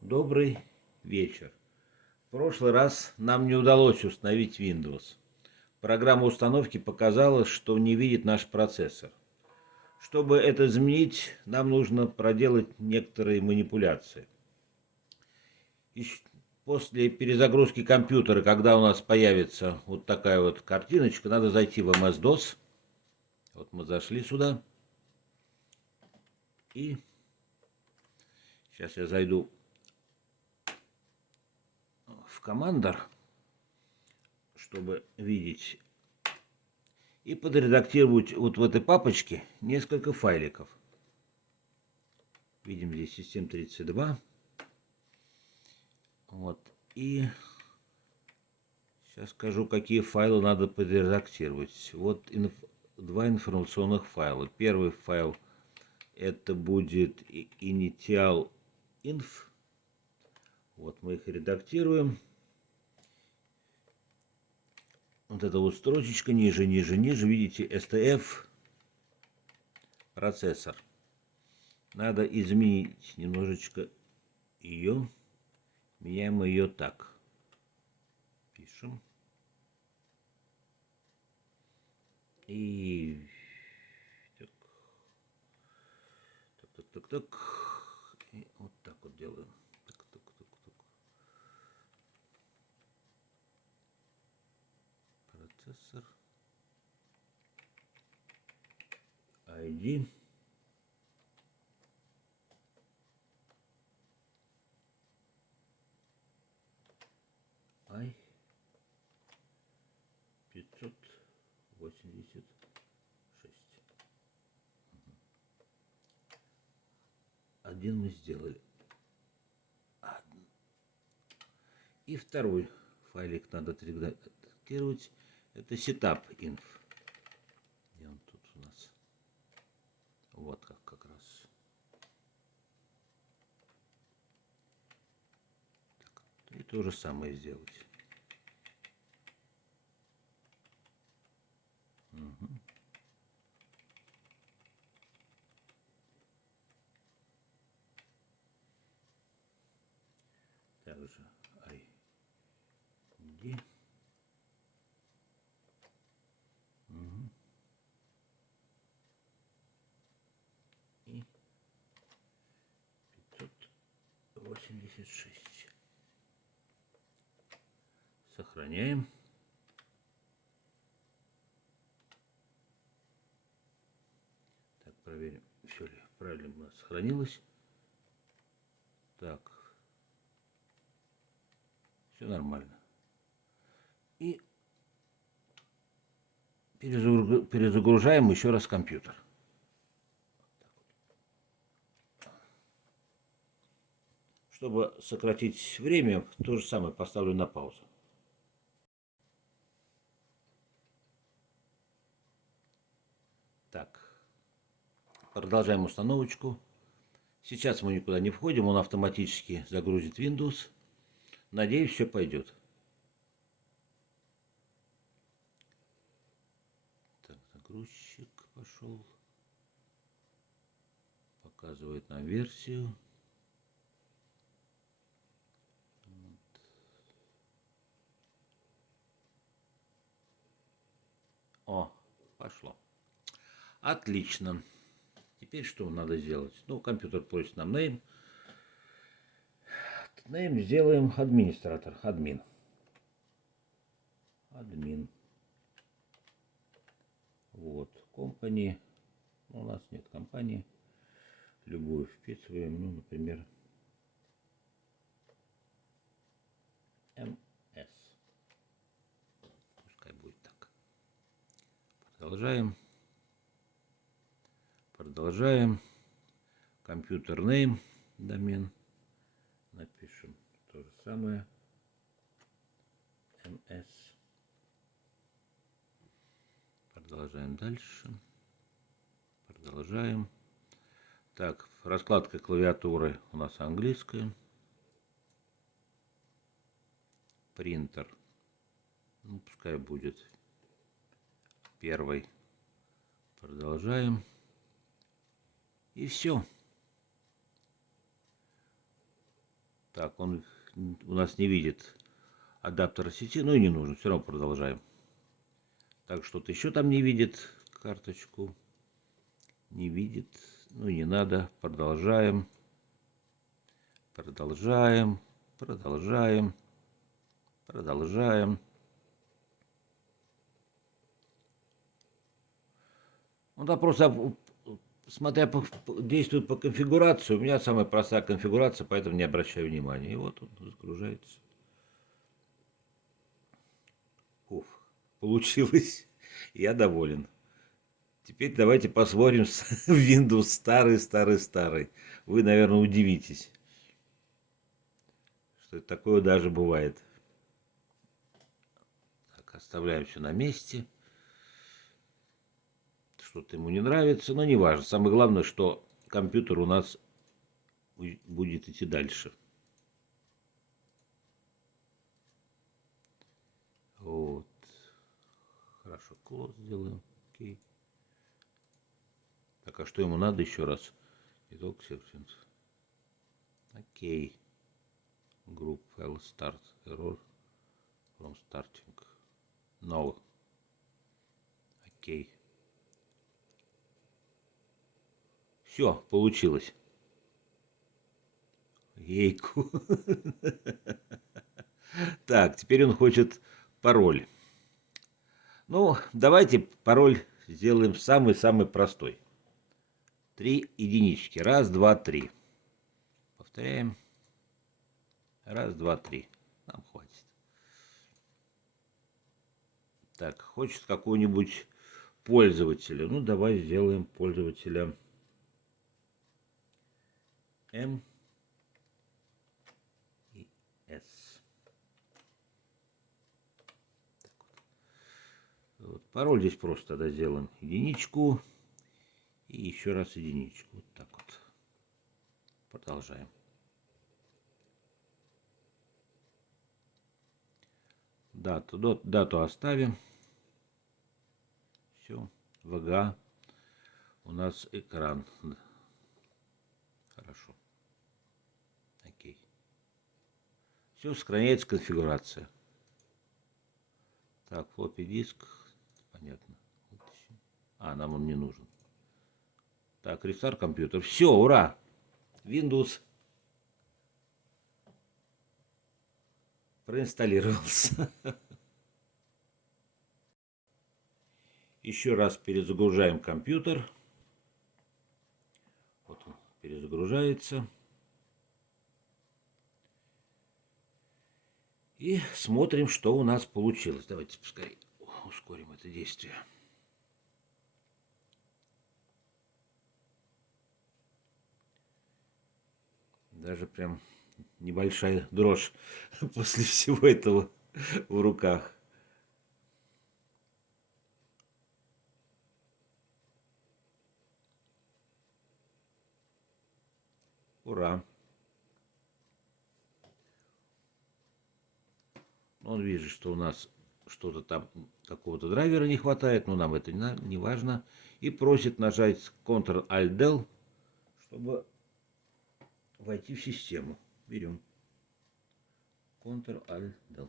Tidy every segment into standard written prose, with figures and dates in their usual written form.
Добрый вечер. В прошлый раз нам не удалось установить Windows. Программа установки показала, что не видит наш процессор. Чтобы это изменить, нам нужно проделать некоторые манипуляции. После перезагрузки компьютера, когда у нас появится вот такая вот картиночка, надо зайти в MS-DOS. Вот мы зашли сюда. И сейчас я зайду в Commander, чтобы видеть, и подредактировать вот в этой папочке несколько файликов. Видим здесь System32. Вот. И сейчас скажу, какие файлы надо подредактировать. Вот два информационных файла. Первый файл это будет initial inf. Вот мы их редактируем. Вот эта вот строчечка ниже, видите, STF процессор. Надо изменить немножечко ее. Меняем ее так. Пишем. И так. И вот так вот делаем. Так. Процессор. ID. I 586. Один мы сделали. И второй файлик надо редактировать. Это setup.inf. Где он тут у нас? Вот как раз. Так, и то же самое сделать. Угу. Также ID. Угу. И 586. Сохраняем. Так, проверим, все ли правильно у нас сохранилось. Так. Все нормально. И перезагружаем еще раз компьютер. Чтобы сократить время, то же самое поставлю на паузу. Так, продолжаем установочку. Сейчас мы никуда не входим, он автоматически загрузит Windows. Надеюсь, все пойдет. Так, загрузчик пошел. Показывает нам версию. О, пошло. Отлично. Теперь что надо сделать? Ну, компьютер просит нам name. Name сделаем администратор, админ. Вот, company. У нас нет компании. Любую вписываем, ну, например, MS. Пускай будет так. Продолжаем. Компьютер name, домен. Напишем то же самое. MS. Продолжаем дальше. Продолжаем. Так, раскладка клавиатуры у нас английская. Принтер. Ну, пускай будет первый. Продолжаем. И все. Так, он у нас не видит адаптера сети, ну и не нужно, все равно продолжаем. Так, что-то еще там не видит карточку. Не видит. Ну, не надо. Продолжаем. Продолжаем. Продолжаем. Продолжаем. Ну да, просто смотря действует по конфигурации. У меня самая простая конфигурация, поэтому не обращаю внимания. И вот он загружается. Уф, получилось. Я доволен. Теперь давайте посмотрим Windows старый. Вы, наверное, удивитесь, что это такое даже бывает. Так, оставляем все на месте. Что-то ему не нравится, но не важно. Самое главное, что компьютер у нас будет идти дальше. Вот. Хорошо, close сделаем. Окей. Так, а что ему надо еще раз? Итог sequence. Окей. Group file start error from starting. No. Окей. Все, получилось. Ейку. Так, теперь он хочет пароль. Ну, давайте пароль сделаем самый-самый простой. 3 единички. Раз, два, три. Повторяем. Раз, два, три. Нам хватит. Так, хочет какого-нибудь пользователя. Ну, давай сделаем пользователя М и С. Вот. Пароль здесь просто тогда сделаем единичку. И еще раз единичку. Вот так вот. Продолжаем. Дату оставим. Все. VGA. У нас экран. Хорошо. Окей. Все, сохраняется конфигурация. Так, floppy диск. Понятно. А, нам он не нужен. Так, рестарт компьютер. Все, ура! Windows проинсталлировался. Еще раз перезагружаем компьютер. Вот он перезагружается. И смотрим, что у нас получилось. Давайте поскорее ускорим это действие. Даже прям небольшая дрожь после всего этого в руках. Ура! Он видит, что у нас что-то там, какого-то драйвера не хватает, но нам это не важно. И просит нажать Ctrl-Alt-Del, чтобы войти в систему. Берем Ctrl-Alt-Del.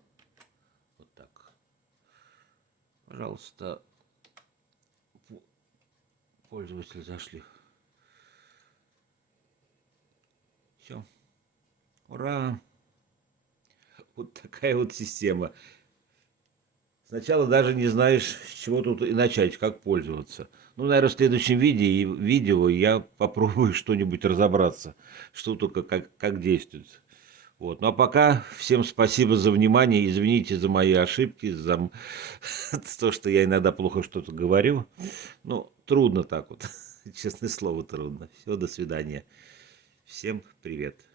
Вот так. Пожалуйста, пользователи зашли. Все. Ура! Вот такая вот система. Сначала даже не знаешь, с чего тут и начать, как пользоваться. Ну, наверное, в следующем видео я попробую что-нибудь разобраться, что только как действует. Вот. Ну, а пока всем спасибо за внимание. Извините за мои ошибки, за то, что я иногда плохо что-то говорю. Ну, трудно так вот. Честное слово, трудно. Все, до свидания. Всем привет.